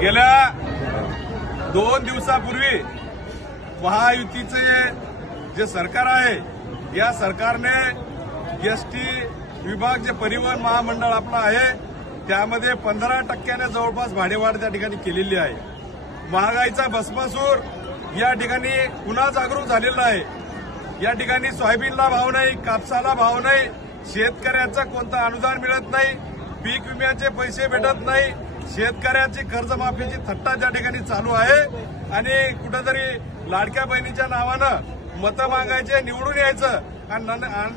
गेल्या 2 दिवसापूर्वी महायुतीचे जे सरकार आहे या सरकारने एसटी विभाग जे परिवहन महामंडळ आपलं आहे त्यामध्ये 15% जवळपास भाडेवाढ त्या ठिकाणी केलेली आहे। महागाईचा भस्मासूर या ठिकाणी पुन्हा जागरूक झालेला आहे। या ठिकाणी सोयाबीनला भाव नाही, कापसाला भाव नाही, शेतकऱ्याचं कोणतं अनुदान मिळत नाही, पीक विम्याचे पैसे भेटत नाही, शेतकऱ्याची कर्जमाफीची थट्टा त्या ठिकाणी चालू आहे आणि कुठेतरी लाडक्या बहिणीच्या नावानं मतं मागायचे, निवडून यायचं आणि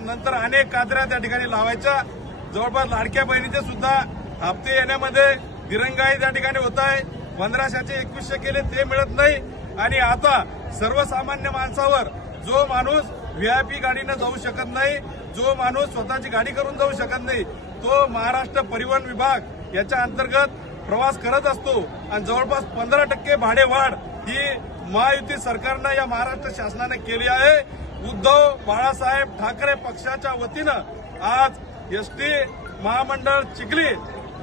नंतर अनेक कात्र्या त्या ठिकाणी लावायच्या। जवळपास लाडक्या बहिणीचे सुद्धा हप्ते येण्यामध्ये दिरंगाई त्या ठिकाणी होत आहे। 1500चे 2100 केले ते मिळत नाही आणि आता सर्वसामान्य माणसावर जो माणूस व्हीआयपी गाडीनं जाऊ शकत नाही, जो माणूस स्वतःची गाडी करून जाऊ शकत नाही, तो महाराष्ट्र परिवहन विभाग याच्या अंतर्गत प्रवास करत असतो आणि जवळपास 15% भाडेवाढ ही महायुती सरकारनं या महाराष्ट्र शासनाने केली आहे। उद्धव बाळासाहेब ठाकरे पक्षाच्या वतीनं आज एसटी महामंडळ चिखली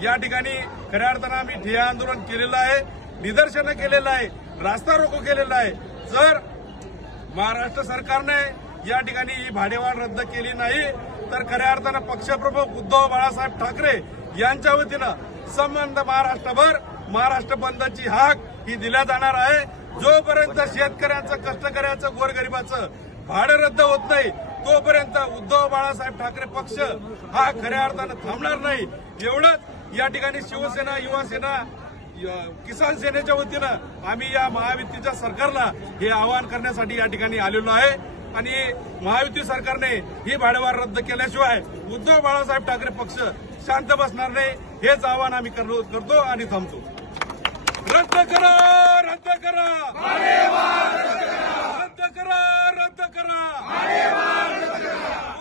या ठिकाणी खऱ्या अर्थानं आम्ही ठिय्या आंदोलन केलेलं आहे, निदर्शनं केलेलं आहे, रास्ता रोको केलेला आहे। जर महाराष्ट्र सरकारने या ठिकाणी ही भाडेवाढ रद्द केली नाही तर खऱ्या अर्थानं पक्षप्रमुख उद्धव बाळासाहेब ठाकरे यांच्या वतीनं संबंध महाराष्ट्रभर महाराष्ट्र बंदची हाक ही दिल्या जाणार आहे। जोपर्यंत शेतकऱ्यांचं, कष्टकऱ्याचं, गोरगरिबाचं भाडं रद्द होत नाही तोपर्यंत उद्धव बाळासाहेब ठाकरे पक्ष हा खऱ्या अर्थानं थांबणार नाही। एवढंच या ठिकाणी शिवसेना, युवासेना, किसान सेनेच्या वतीनं आम्ही या महायुतीच्या सरकारला हे आवाहन करण्यासाठी या ठिकाणी आलेलो आहे आणि महायुती सरकारने ही भाडेवाढ रद्द केल्याशिवाय उद्धव बाळासाहेब ठाकरे पक्ष शांत बसणार नाही, हेच आवाहन आम्ही करतो आणि थांबतो। रद्द करा, रद्द करा, रद्द करा, रद्द करा,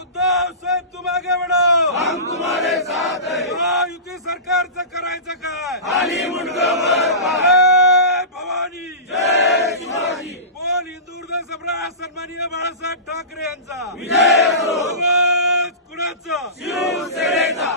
उद्धव साहेब तुम आगे बढ़ो, हम तुम्हारे साथ हैं। महायुती सरकारचं करायचं काय? खाली भवानी, जय शिवाजी बोल। हिंदुहृदय सम्राट सन्माननीय बाळासाहेब ठाकरे यांचा विजय असो। कुणाचा? शिवसेनेचा।